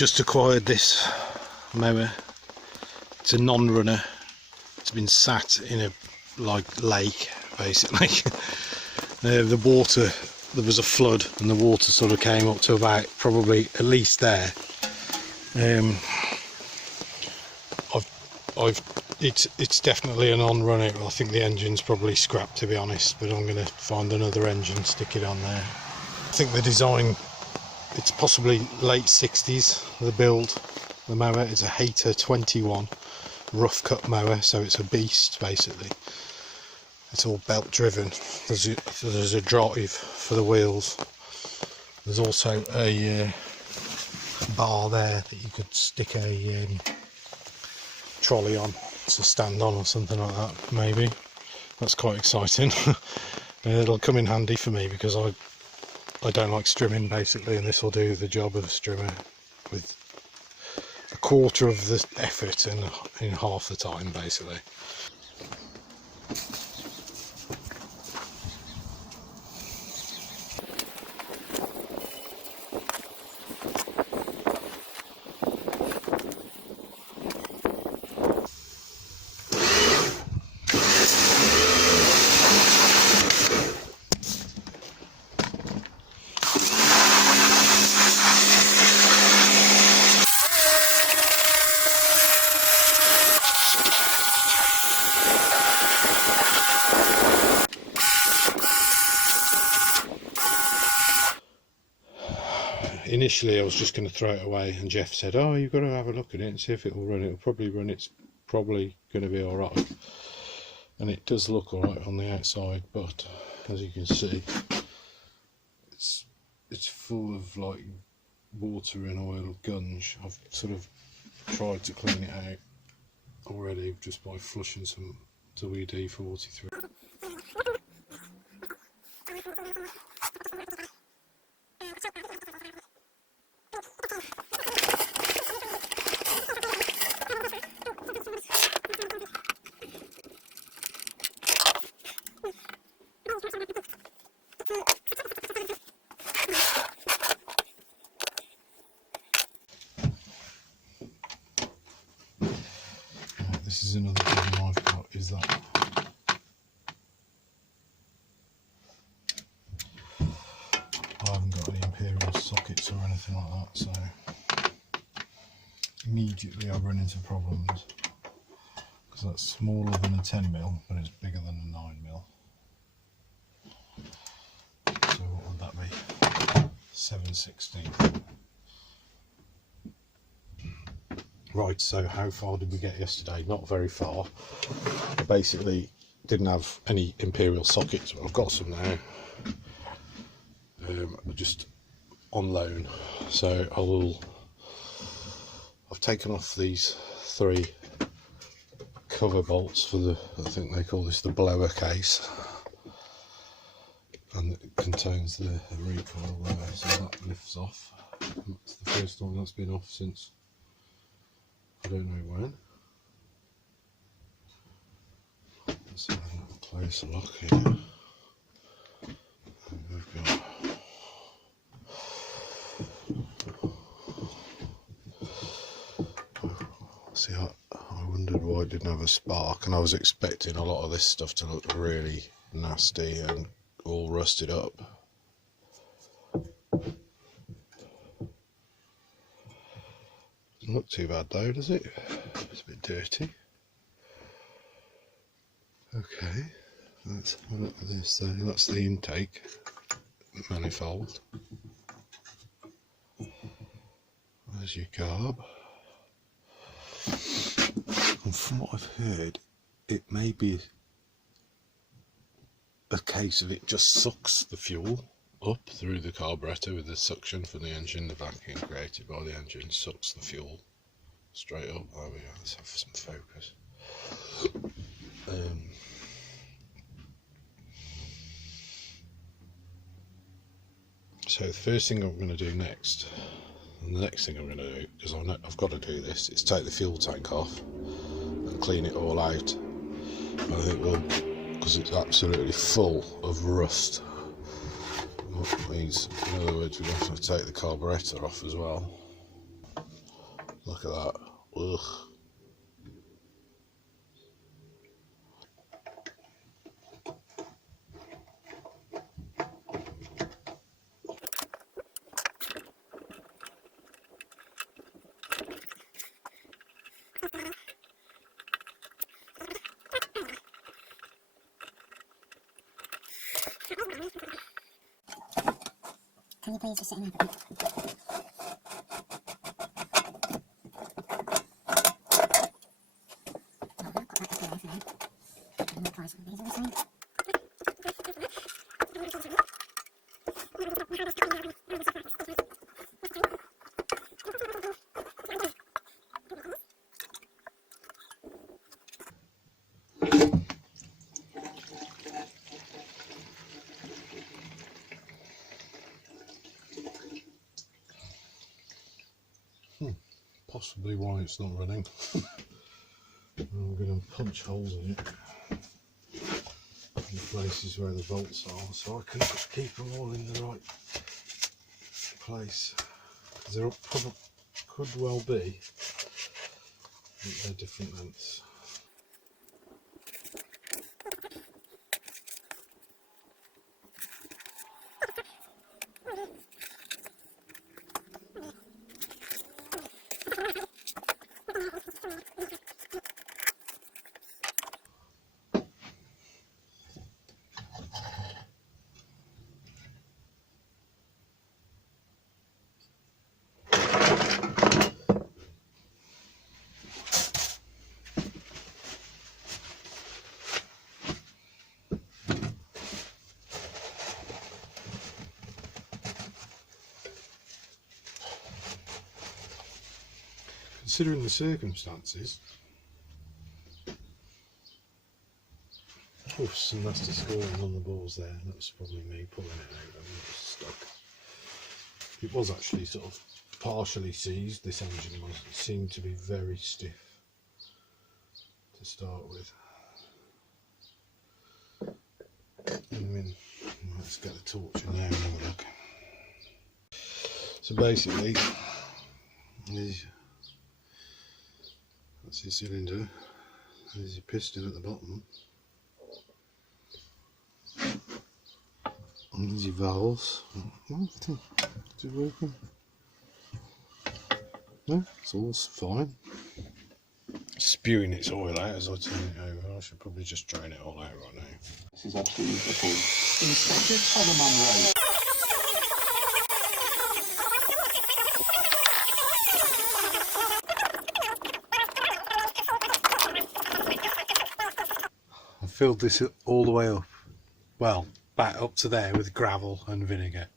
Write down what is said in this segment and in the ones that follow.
just acquired this mower. It's a non-runner. It's been sat in a lake basically. The water, there was a flood and the water sort of came up to about probably at least there. It's definitely a non-runner. I think the engine's probably scrapped, to be honest, but I'm going to find another engine, stick it on there. I think the design, it's possibly late 60s, the build. The mower is a Hayter 21 rough cut mower, so it's a beast basically. It's all belt driven. There's a drive for the wheels. There's also a bar there that you could stick a trolley on to stand on or something like that, maybe. That's quite exciting. It'll come in handy for me because I don't like strimming basically, and this will do the job of a strimmer with a quarter of the effort in half the time basically. Initially I was just going to throw it away, and Jeff said, oh, you've got to have a look at it and see if it will run. It'll probably run, it's probably going to be alright. And it does look alright on the outside, but as you can see, it's full of like water and oil gunge. I've sort of tried to clean it out already just by flushing some WD-43. This is another problem I've got, is that I haven't got any imperial sockets or anything like that, so immediately I run into problems, because that's smaller than a 10mm but it's bigger than a 9mm. So what would that be? 7/16. Right, so how far did we get yesterday? Not very far. I basically didn't have any imperial sockets, but I've got some now. Just on loan. So I've taken off these 3 cover bolts for the, I think they call this the blower case. And it contains the recoil there, so that lifts off. That's the first time that's been off since I don't know when. Let's have a closer look here. And we've got see, I wondered why it didn't have a spark, and I was expecting a lot of this stuff to look really nasty and all rusted up. Doesn't look too bad though, does it? It's a bit dirty. Okay, let's have a look at this then. That's the intake manifold. There's your carb. And from what I've heard, it may be a case of it just sucks the fuel up through the carburetor with the suction from the engine. The vacuum created by the engine sucks the fuel straight up. There we go, let's have some focus. So the first thing I'm going to do next, and the next thing I'm going to do, because I know I've got to do this, is take the fuel tank off and clean it all out. I think because it's absolutely full of rust, which means, in other words, we're going to have to take the carburetor off as well. Look at that. Ugh. Can you please just sit in there? Possibly why it's not running. I'm going to punch holes in it in the places where the bolts are, so I can keep them all in the right place. There probably could well be that they're different lengths. Considering the circumstances, some nasty scoring on the balls there. That's probably me pulling it out. I'm just stuck. It was actually sort of partially seized. This engine was. It seemed to be very stiff to start with. I mean, let's get the torch in there and have a look. So basically, that's your cylinder. There's your piston at the bottom. And there's your valves. Is it working? No, it's all fine. Spewing its oil out as I turn it over. I should probably just drain it all out right now. This is absolutely appalling. Inspector Colomon Road. I filled this all the way up. Well, back up to there with gravel and vinegar.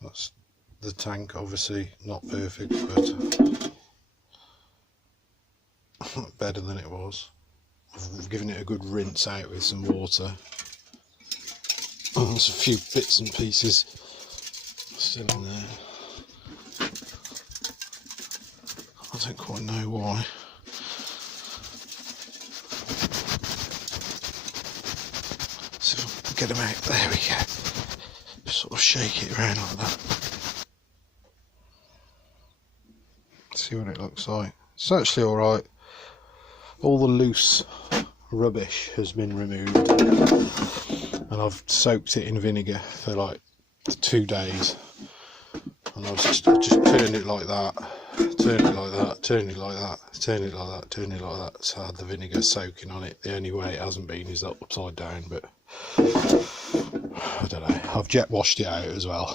That's the tank, obviously not perfect, but better than it was. I've given it a good rinse out with some water. There's a few bits and pieces still in there. I don't quite know why. So get them out. There we go. Just sort of shake it around like that. See what it looks like. It's actually all right. All the loose rubbish has been removed, and I've soaked it in vinegar for like 2 days. And I just turned it like that. Turn it like that, turn it like that, turn it like that, turn it like that. So I had the vinegar soaking on it. The only way it hasn't been is upside down, but I don't know. I've jet washed it out as well.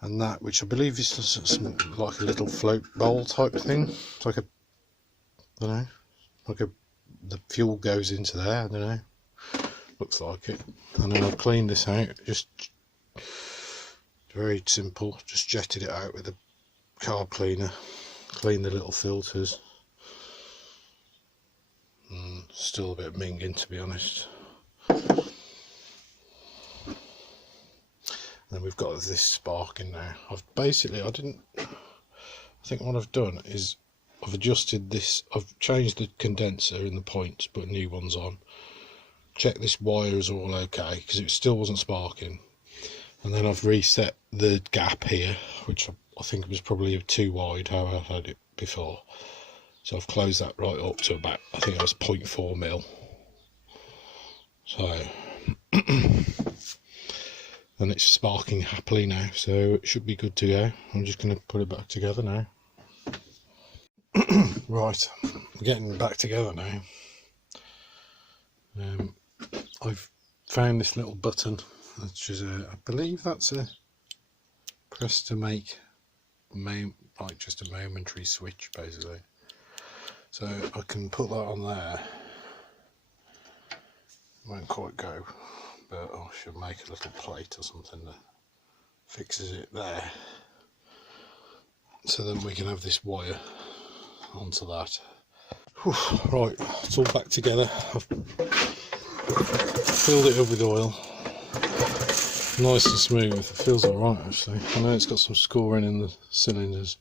And that, which I believe is some, like a little float bowl type thing. It's like a, I don't know, like the fuel goes into there, I don't know. Looks like it. And then I've cleaned this out, just very simple, just jetted it out with a carb cleaner, clean the little filters. Still a bit minging, to be honest. And then we've got this spark in now. I think what I've done is I've adjusted this, I've changed the condenser in the points, put new ones on, check this wire is all okay, because it still wasn't sparking. And then I've reset the gap here, which I think was probably too wide how I had it before. So I've closed that right up to about, I think it was 0.4 mil. So and it's sparking happily now, so it should be good to go. I'm just going to put it back together now. Right, we're getting back together now. I've found this little button, which is I believe that's a press to make like just a momentary switch basically. So I can put that on there. Won't quite go, but I should make a little plate or something that fixes it there. So then we can have this wire onto that. Whew, right, it's all back together. I've filled it up with oil. Nice and smooth. It feels alright actually. I know it's got some scoring in the cylinders.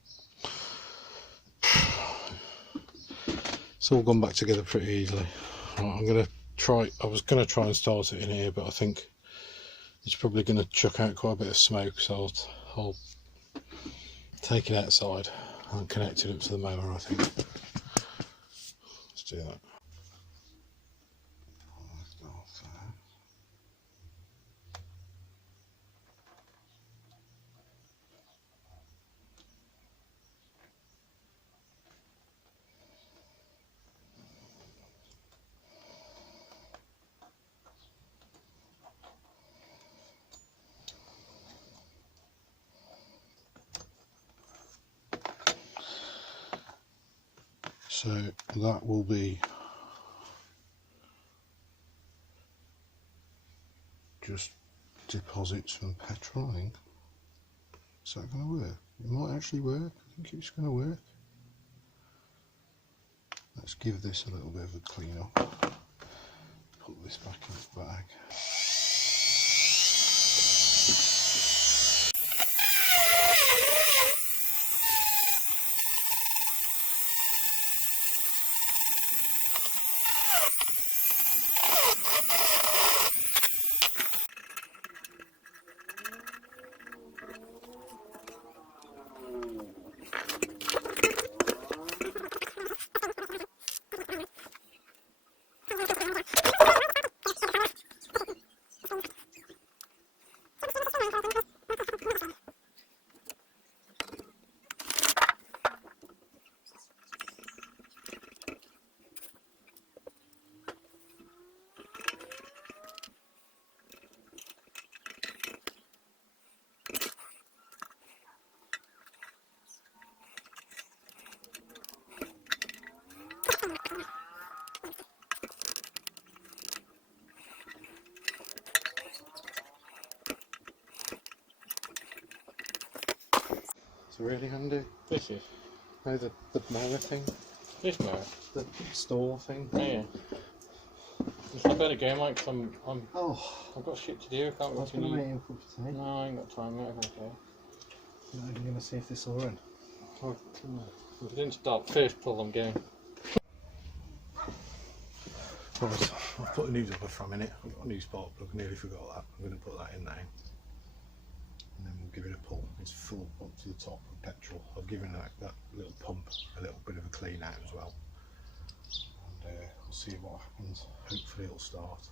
It's all gone back together pretty easily. Right, I'm going to try, I was going to try and start it in here, but I think it's probably going to chuck out quite a bit of smoke, so I'll take it outside and connect it up to the mower, I think. Let's do that. So that will be just deposits from petrol, I think. Is that going to work? It might actually work. I think it's going to work. Let's give this a little bit of a clean up. Put this back in the bag. It's really handy. This is? No, the mower thing. This mower? The store thing. Oh yeah. It's not better go, Mike, 'cause I've got shit to do, I can't I was going to make him for today. No, I ain't got time, mate, okay. You're not even going to see if this will run. Oh, if it didn't start first pull, I'm going. Right, I've put a news upper from in it. I've got a new spark plug, I nearly forgot that. I'm going to put that in now. And then we'll give it a pull. It's full up to the top of petrol. I've given that little pump a little bit of a clean out as well. And we'll see what happens. Hopefully it'll start.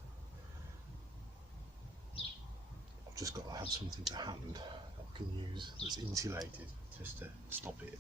I've just got to have something to hand that I can use that's insulated just to stop it.